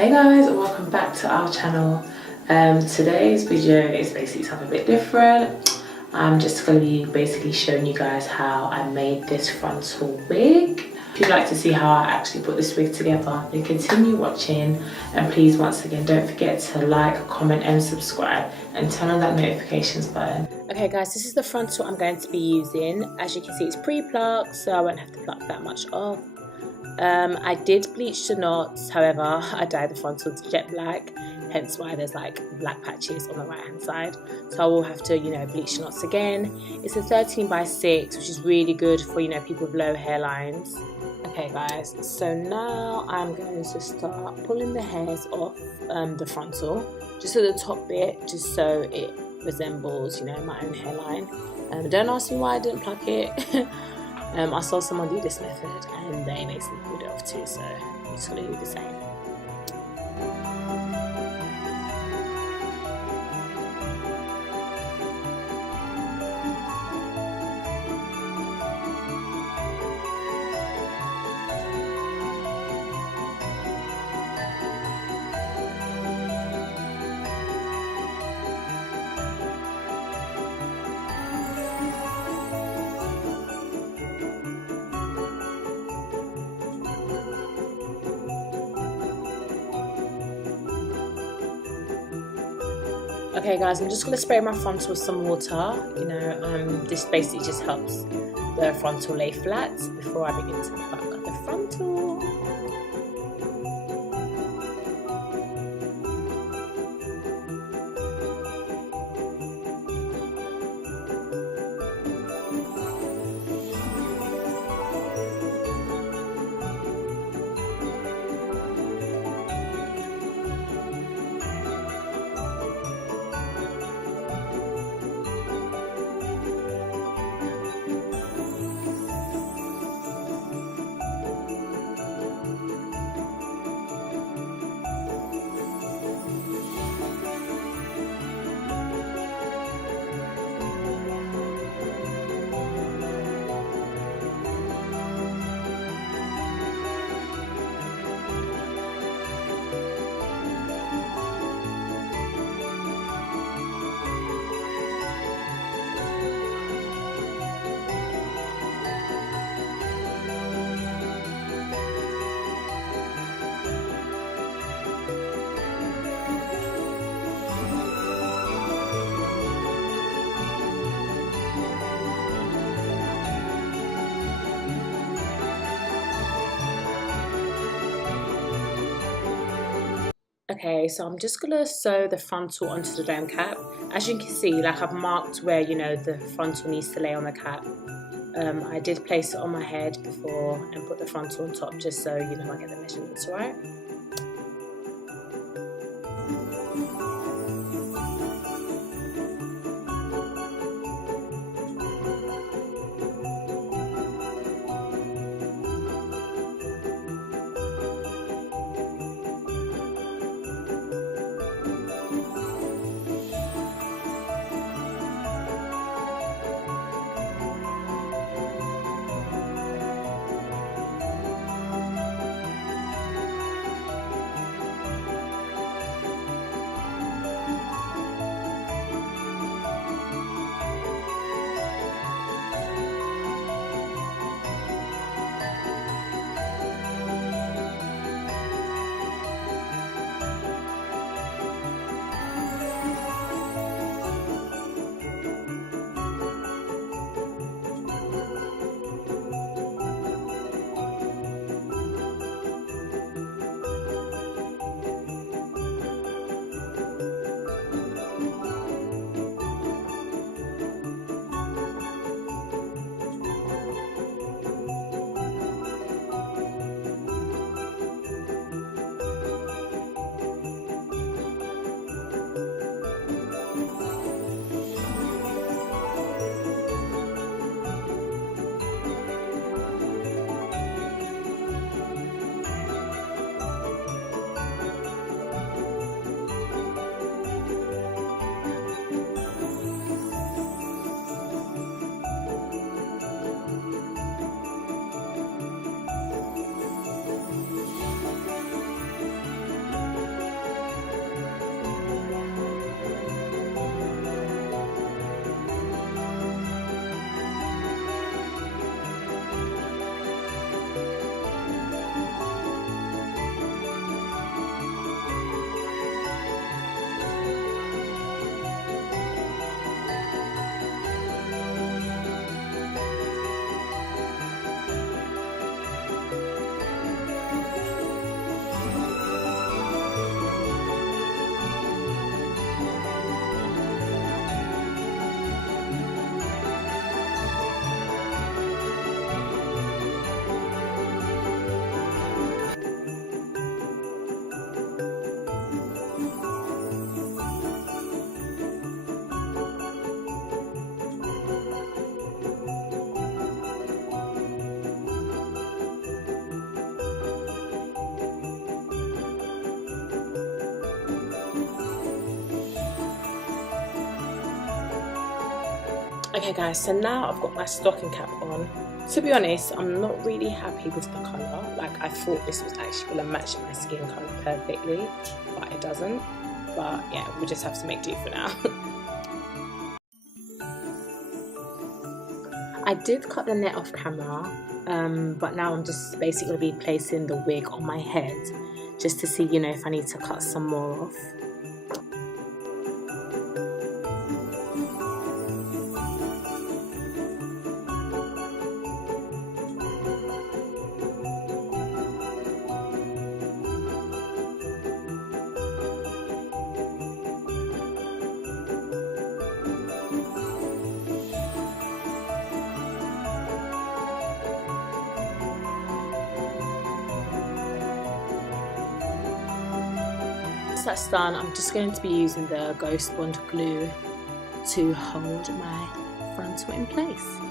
Hey guys, welcome back to our channel. Today's video is basically something a bit different. I'm just going to be basically showing you guys how I made this frontal wig. If you'd like to see how I actually put this wig together, then continue watching, and please once again don't forget to like, comment and subscribe and turn on that notifications button. Okay guys, this is the frontal I'm going to be using. As you can see, it's pre-plucked, so I won't have to pluck that much off. I did bleach the knots, however I dyed the frontal to jet black, hence why there's like black patches on the right hand side, so I will have to, you know, bleach the knots again. It's a 13x6, which is really good for, you know, people with low hairlines. Okay guys, so now I'm going to start pulling the hairs off the frontal, just at the top bit, just so it resembles, you know, my own hairline. Don't ask me why I didn't pluck it. I saw someone do this method and they basically pulled it off too, so I'm just going to do the same. Okay guys, I'm just going to spray my frontal with some water. You know, this basically just helps the frontal lay flat before I begin to pluck the frontal. Okay, so I'm just gonna sew the frontal onto the dome cap. As you can see, like I've marked where, you know, the frontal needs to lay on the cap. I did place it on my head before and put the frontal on top, just so, you know, I get the measurements right. Okay guys, so now I've got my stocking cap on. To be honest, I'm not really happy with the colour. Like, I thought this was actually going to match my skin colour perfectly, but it doesn't. But yeah, we'll just have to make do for now. I did cut the net off camera, but now I'm just basically going to be placing the wig on my head just to see, you know, if I need to cut some more off. Once that's done, I'm just going to be using the Ghost Bond glue to hold my frontal in place.